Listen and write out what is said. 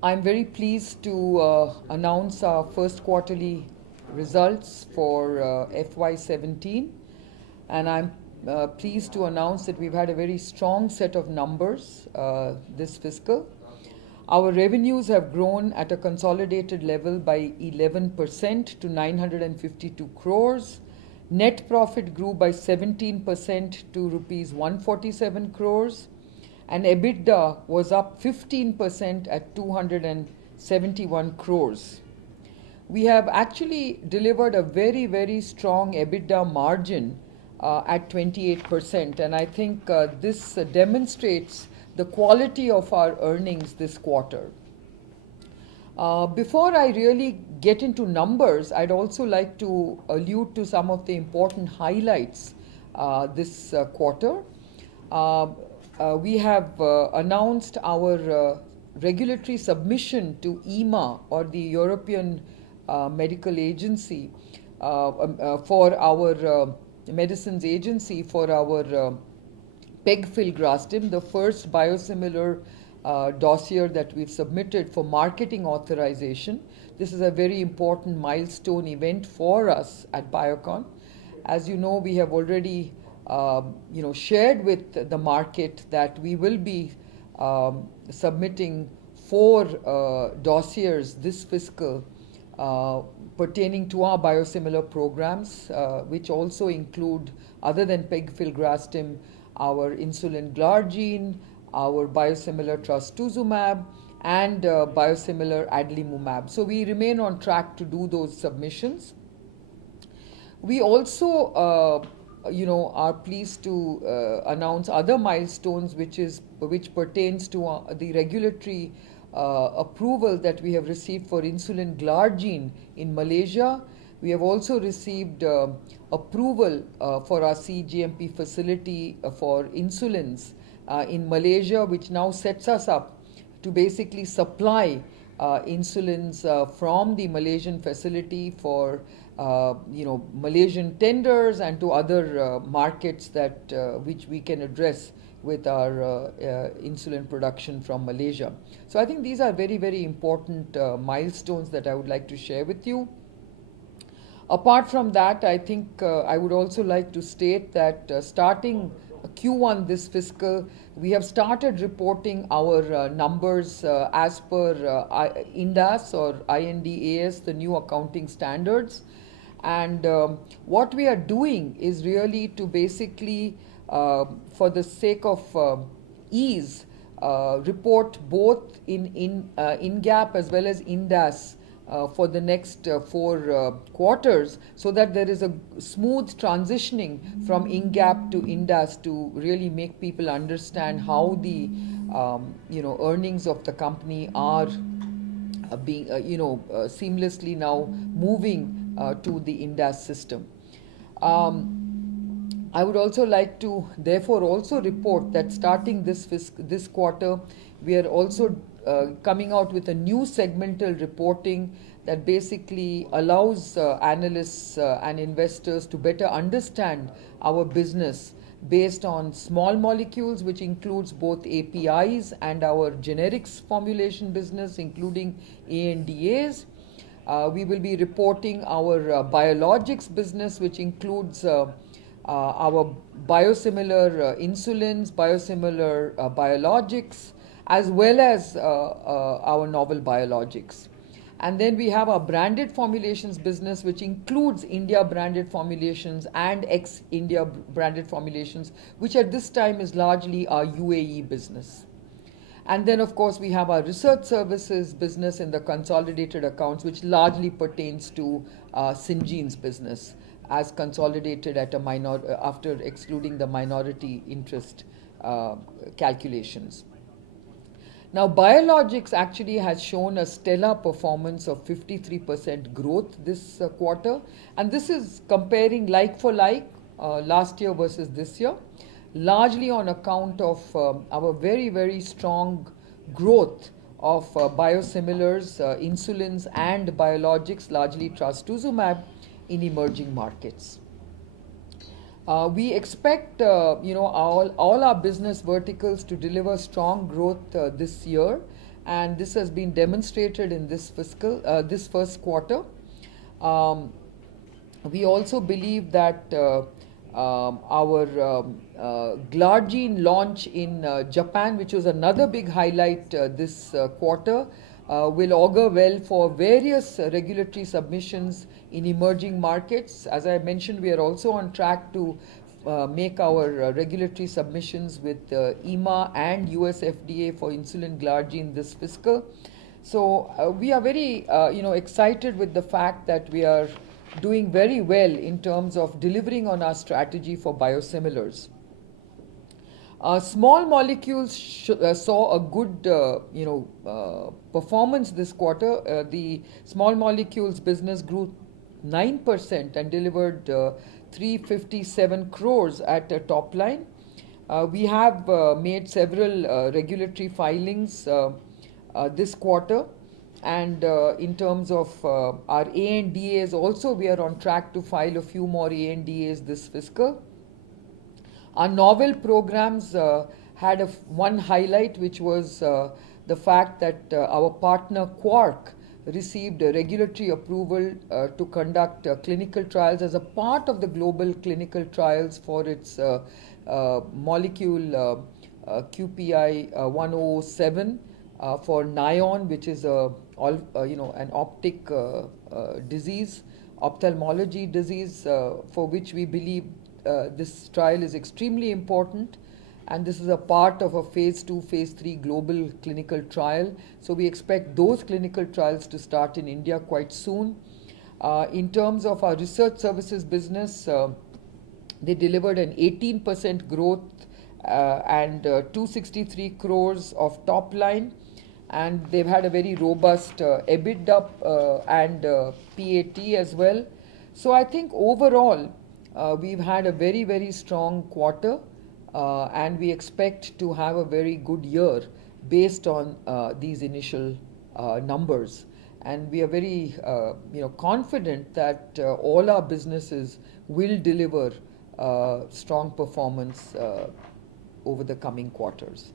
I'm very pleased to announce our first quarterly results for FY17, and I'm pleased to announce that we've had a very strong set of numbers this fiscal. Our revenues have grown at a consolidated level by 11% to 952 crores. Net profit grew by 17% to rupees 147 crores, and EBITDA was up 15% at 271 crores. We have actually delivered a very, very strong EBITDA margin at 28%, and I think this demonstrates the quality of our earnings this quarter. Before I really get into numbers, I'd also like to allude to some of the important highlights this quarter. We have announced our regulatory submission to EMA, or the European Medical Agency, for our medicines agency for our pegfilgrastim, the first biosimilar dossier that we've submitted for marketing authorization. This is a very important milestone event for us at Biocon. As you know, we have already shared with the market that we will be submitting 4 dossiers this fiscal pertaining to our biosimilar programs, which also include, other than pegfilgrastim, our insulin glargine, our biosimilar trastuzumab, and biosimilar adalimumab. So we remain on track to do those submissions. We also are pleased to announce other milestones which pertains to the regulatory approval that we have received for insulin glargine in Malaysia. We have also received approval for our CGMP facility for insulins in Malaysia, which now sets us up to basically supply insulins from the Malaysian facility for Malaysian tenders and to other markets that which we can address with our insulin production from Malaysia. So I think these are very, very important milestones that I would like to share with you. Apart from that, I think I would also like to state that starting Q1 this fiscal, we have started reporting our numbers as per INDAS or INDAS, the new accounting standards. And what we are doing is really to basically, for the sake of ease, report both in INGAP as well as INDAS for the next 4 quarters, so that there is a smooth transitioning from INGAP to INDAS to really make people understand how the earnings of the company are being seamlessly now moving to the INDAS system. I would also like to therefore also report that starting this quarter, we are also coming out with a new segmental reporting that basically allows analysts and investors to better understand our business based on small molecules, which includes both APIs and our generics formulation business, including ANDAs. We will be reporting our biologics business, which includes our biosimilar insulins, biosimilar biologics, as well as our novel biologics. And then we have our branded formulations business, which includes India branded formulations and ex-India branded formulations, which at this time is largely our UAE business. And then, of course, we have our research services business in the consolidated accounts, which largely pertains to Syngene's business, as consolidated at after excluding the minority interest calculations. Now, Biologics actually has shown a stellar performance of 53% growth this quarter, and this is comparing like for like last year versus this year, largely on account of our very, very strong growth of biosimilars, insulins and biologics, largely trastuzumab, in emerging markets. We expect all our business verticals to deliver strong growth this year, and this has been demonstrated in this first quarter. Um, we also believe that our glargine launch in Japan, which was another big highlight this quarter, will augur well for various regulatory submissions in emerging markets. As I mentioned, we are also on track to make our regulatory submissions with EMA and US FDA for insulin glargine this fiscal. So we are very excited with the fact that we are doing very well in terms of delivering on our strategy for biosimilars. Small molecules saw a good performance this quarter. The small molecules business grew 9% and delivered 357 crores at a top line. We have made several regulatory filings this quarter, and in terms of our ANDAs also, we are on track to file a few more ANDAs this fiscal. Our novel programs had one highlight, which was the fact that our partner Quark received a regulatory approval to conduct clinical trials as a part of the global clinical trials for its molecule QPI 1007 for Nion, which is an optic disease, ophthalmology disease, for which we believe this trial is extremely important, and this is a part of a phase 2, phase 3 global clinical trial. So we expect those clinical trials to start in India quite soon. In terms of our research services business, they delivered an 18% growth and 263 crores of top line, and they've had a very robust EBITDA and PAT as well. So I think overall we've had a very, very strong quarter, and we expect to have a very good year based on these initial numbers. And we are very confident that all our businesses will deliver strong performance over the coming quarters.